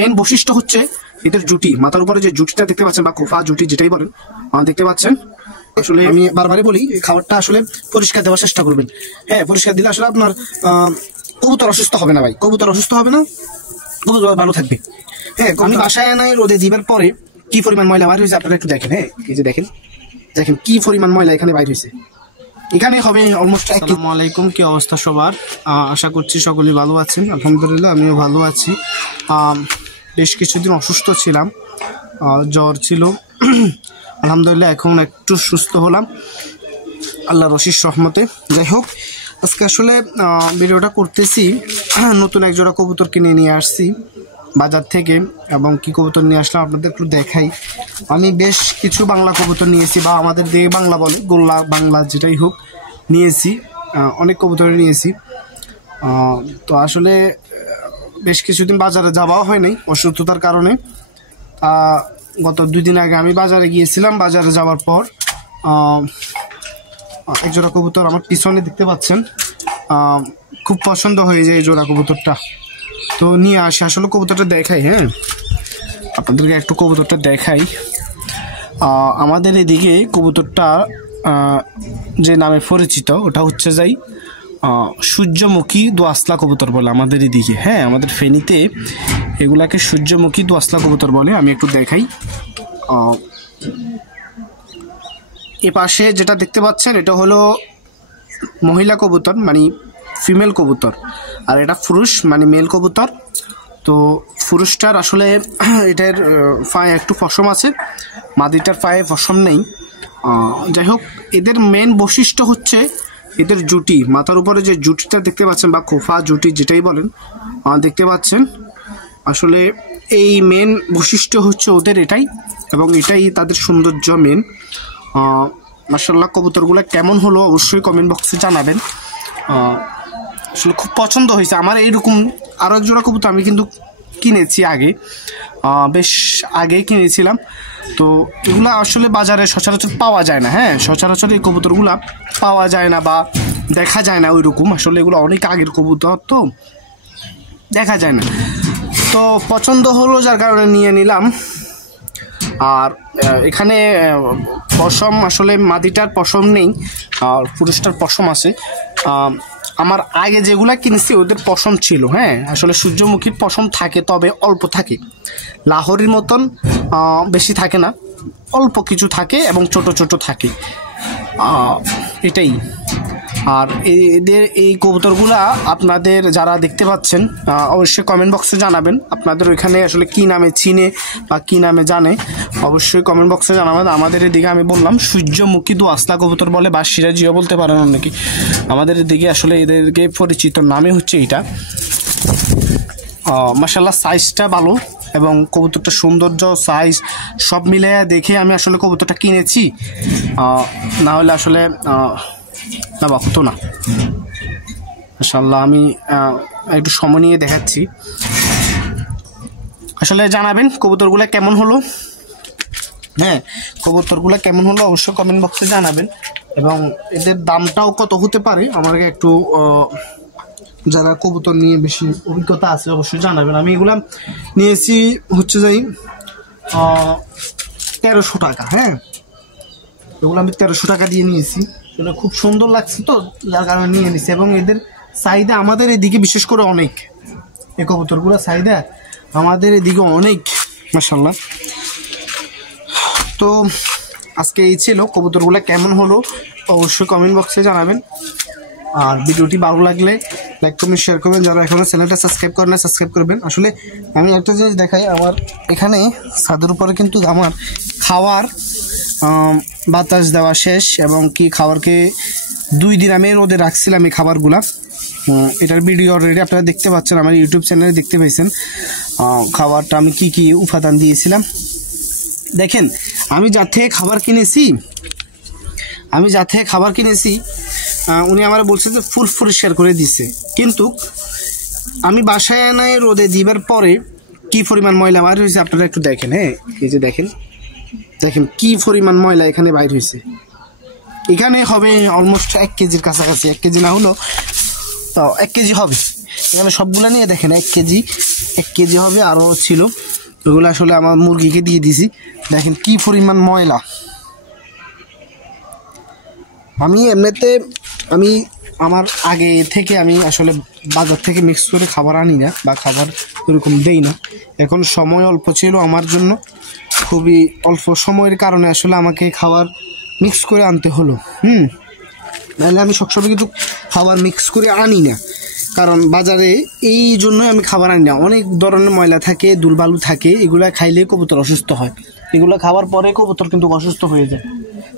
Main বৈশিষ্ট্য হচ্ছে এদের জুটি, মাথার উপরে যে জুটিটা দেখতে পাচ্ছেন বা খোপা জুটি যেটাই বলেন দেখতে পাচ্ছেন। আসলে আমি বারবারই বলি খাবারটা আসলে পরিষ্কার দেওয়ার চেষ্টা করবেন। হ্যাঁ, পরিষ্কার দিলে আসলে আপনার কবুতর অসুস্থ হবে না ভাই, কবুতর অসুস্থ হবে না, কবুতর ভালো থাকবে। হ্যাঁ, আমি বাসায় আনাই রোদে দিবার পরে কি পরিমাণ ময়লা বাইর হয়েছে আপনারা একটু দেখেন। হ্যাঁ, এই যে দেখেন দেখেন কি পরিমাণ ময়লা এখানে বাইর হয়েছে। এখানে হবে অলমোস্ট। আসসালামু আলাইকুম, কি অবস্থা সবার? আশা করছি সকলেই ভালো আছেন। আলহামদুলিল্লাহ আমিও ভালো আছি। বেশ কিছুদিন অসুস্থ ছিলাম, জ্বর ছিল। আলহামদুলিল্লাহ এখন একটু সুস্থ হলাম আল্লাহর অশেষ রহমতে। যাই হোক, আজকে আসলে ভিডিওটা করতেছি, নতুন এক জোড়া কবুতর কিনে নিয়ে আসছি বাজার থেকে। এবং কি কবুতর নিয়ে আসলাম আপনাদের একটু দেখাই। আমি বেশ কিছু বাংলা কবুতর নিয়েছি, বা আমাদের দিকে বাংলা বলে, গোল্লা বাংলা যেটাই হোক, নিয়েছি। অনেক কবুতর নিয়েছি। তো আসলে বেশ কিছুদিন বাজারে যাওয়াও হয় নাই অসুস্থতার কারণে। গত 2 দিন আগে আমি বাজারে গিয়েছিলাম। বাজারে যাওয়ার পর এক জোড়া কবুতর আমার পিছনে দেখতে পাচ্ছেন, খুব পছন্দ হয়ে যায় এই জোড়া কবুতরটা। তো নিয়ে আসি, আসলে কবুতরটা দেখাই। হ্যাঁ, আপনাদেরকে একটু কবুতরটা দেখাই। আমাদের এদিকে কবুতরটা যে নামে পরিচিত ওটা হচ্ছে যাই সূর্যমুখী দোয়াসলা কবুতর বলে আমাদের এদিকে। হ্যাঁ, আমাদের ফেনীতে এগুলাকে সূর্যমুখী দোয়াসলা কবুতর বলে। আমি একটু দেখাই। এ পাশে যেটা দেখতে পাচ্ছেন এটা হলো মহিলা কবুতর, মানে ফিমেল কবুতর, আর এটা পুরুষ মানে মেল কবুতর। তো পুরুষটার আসলে এটার পায়ে একটু পশম আছে, মাদিটার পায়ে পশম নেই। যাই হোক, এদের মেন বৈশিষ্ট্য হচ্ছে এদের জুটি, মাথার উপরে যে জুটিটা দেখতে পাচ্ছেন বা খোপা জুটি যেটাই বলেন দেখতে পাচ্ছেন। আসলে এই মেন বৈশিষ্ট্য হচ্ছে ওদের এটাই, এবং এটাই তাদের সৌন্দর্য মেন। মাশাআল্লাহ, কবুতরগুলো কেমন হলো অবশ্যই কমেন্ট বক্সে জানাবেন। আসলে খুব পছন্দ হয়েছে আমার। এইরকম আরও এক জোড়া কবুতর আমি কিন্তু কিনেছি আগে, বেশ আগে কিনেছিলাম। তো এগুলো আসলে বাজারে সচরাচর পাওয়া যায় না। হ্যাঁ, সচরাচর এই কবুতরগুলো পাওয়া যায় না বা দেখা যায় না ওই রকম। আসলে এগুলো অনেক আগের কবুতর, তো দেখা যায় না। তো পছন্দ হলো যার কারণে নিয়ে নিলাম। আর এখানে পশম, আসলে মাদিটার পশম নেই আর পুরুষটার পশম আছে। আমার আগে যেগুলা কিনেছি ওদের পশম ছিল। হ্যাঁ, আসলে সূর্যমুখীর পশম থাকে, তবে অল্প থাকে, লাহোরির মতন বেশি থাকে না, অল্প কিছু থাকে এবং ছোট ছোট থাকে, এটাই। আর এদের এই কবুতরগুলা আপনাদের যারা দেখতে পাচ্ছেন অবশ্যই কমেন্ট বক্সে জানাবেন আপনাদের ওইখানে আসলে কি নামে চিনে বা কি নামে জানে, অবশ্যই কমেন্ট বক্সে জানাবেন। আমাদের এদিকে আমি বললাম সূর্যমুখী দোয়াসলা কবুতর বলে, বা সিরাজিও বলতে পারেন অনেকে। আমাদের এদিকে আসলে এদেরকে পরিচিত নামে হচ্ছে এইটা। মাশাআল্লাহ, সাইজটা ভালো এবং কবুতরটা সৌন্দর্য সাইজ সব মিলে দেখে আমি আসলে কবুতরটা কিনেছি। না হলে আসলে না হতো না। মাশাআল্লাহ, আমি একটু সময় নিয়ে দেখাচ্ছি। আসলে জানাবেন কবুতরগুলো কেমন হলো। হ্যাঁ, কবুতরগুলো কেমন হলো অবশ্যই কমেন্ট বক্সে জানাবেন, এবং এদের দামটাও কত হতে পারে আমাকে একটু যারা কবুতর নিয়ে বেশি অভিজ্ঞতা আছে অবশ্যই জানাবেন। আমি এগুলা নিয়েছি হচ্ছে যাই 1300 টাকা। হ্যাঁ, এগুলো আমি 1300 টাকা দিয়ে নিয়েছি। এটা খুব সুন্দর লাগছে, তো যার কারণে নিয়ে নিছি। এবং এদের চাহিদা আমাদের এদিকে বিশেষ করে অনেক, এই কবুতরগুলো চাহিদা আমাদের এদিকে অনেক মাশাআল্লাহ। তো আজকে এই ছিল, কবুতরগুলো কেমন হলো অবশ্যই কমেন্ট বক্সে জানাবেন। আর ভিডিওটি ভালো লাগলে লাইক কমেন্ট শেয়ার করবেন। যারা এখনো চ্যানেলটা সাবস্ক্রাইব করেন না সাবস্ক্রাইব করবেন। আসলে আমি একটা জিনিস দেখাই, আমার এখানে ছাদের উপরে কিন্তু আমার খাওয়ার বাতাস দেওয়া শেষ, এবং কি খাবারকে 2 দিন আমি রোদে রাখছিলাম এই খাবারগুলা। এটার ভিডিও অলরেডি আপনারা দেখতে পাচ্ছেন, আমার ইউটিউব চ্যানেলে দেখতে পাইছেন খাবারটা আমি কি কি উপাদান দিয়েছিলাম। দেখেন, আমি যার থেকে খাবার কিনেছি উনি আমার বলছে যে ফুল পরিষ্কার করে দিছে, কিন্তু আমি বাসায় আনায় রোদে দিবার পরে কি পরিমাণ ময়লা বাইর হয়েছে আপনারা একটু দেখেন। হ্যাঁ, এই যে দেখেন কি পরিমাণ ময়লা এখানে বাইর হয়েছে। এখানে হবে অলমোস্ট 1 কেজির কাছাকাছি, 1 কেজি না হলো তো 1 কেজি হবে। এখানে সবগুলো নিয়ে দেখেন 1 কেজি হবে, আরও ছিল, ওগুলো আসলে আমার মুরগিকে দিয়ে দিছি। দেখেন কি পরিমাণ ময়লা। আমি এমনিতে আমার আগে থেকে আমি আসলে বাজার থেকে মিক্স করে খাবার আনি না বা খাবার এরকম দেই না। এখন সময় অল্প ছিল আমার জন্য, খুবই অল্প সময়ের কারণে আসলে আমাকে খাবার মিক্স করে আনতে হলো। নাহলে আমি সবসময় কিন্তু খাবার মিক্স করে আনি না, কারণ বাজারে এই জন্যই আমি খাবার আনি না। অনেক ধরনের ময়লা থাকে, দুলবালু থাকে, এগুলা খাইলে কবুতর অসুস্থ হয়। এগুলো খাবার পরে কবুতর কিন্তু অসুস্থ হয়ে যায়।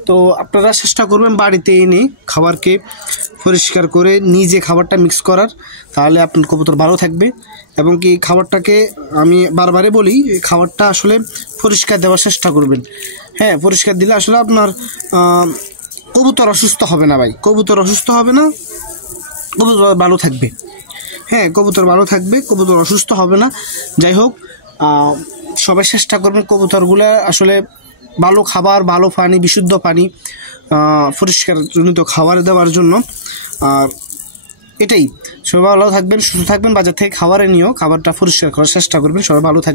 তো আপনারা চেষ্টা করবেন বাড়িতে এনে খাবারকে পরিষ্কার করে নিজে খাবারটা মিক্স করার, তাহলে আপনার কবুতর ভালো থাকবে। এবং কি খাবারটাকে আমি বারবারে বলি, খাবারটা আসলে পরিষ্কার দেওয়ার চেষ্টা করবেন। হ্যাঁ, পরিষ্কার দিলে আসলে আপনার কবুতর অসুস্থ হবে না ভাই, কবুতর অসুস্থ হবে না, কবুতর ভালো থাকবে। হ্যাঁ, কবুতর ভালো থাকবে, কবুতর অসুস্থ হবে না। যাই হোক, সবাই চেষ্টা করবেন কবুতরগুলো আসলে ভালো খাবার, ভালো পানি, বিশুদ্ধ পানি, পরিষ্কার জনিত খাবার দেওয়ার জন্য। আর এটাই, সবাই ভালো থাকবেন, সুস্থ থাকবেন, বাজার থেকে খাবার নিয়েও খাবারটা পরিষ্কার করার চেষ্টা করবেন। সবাই ভালো থাকবেন।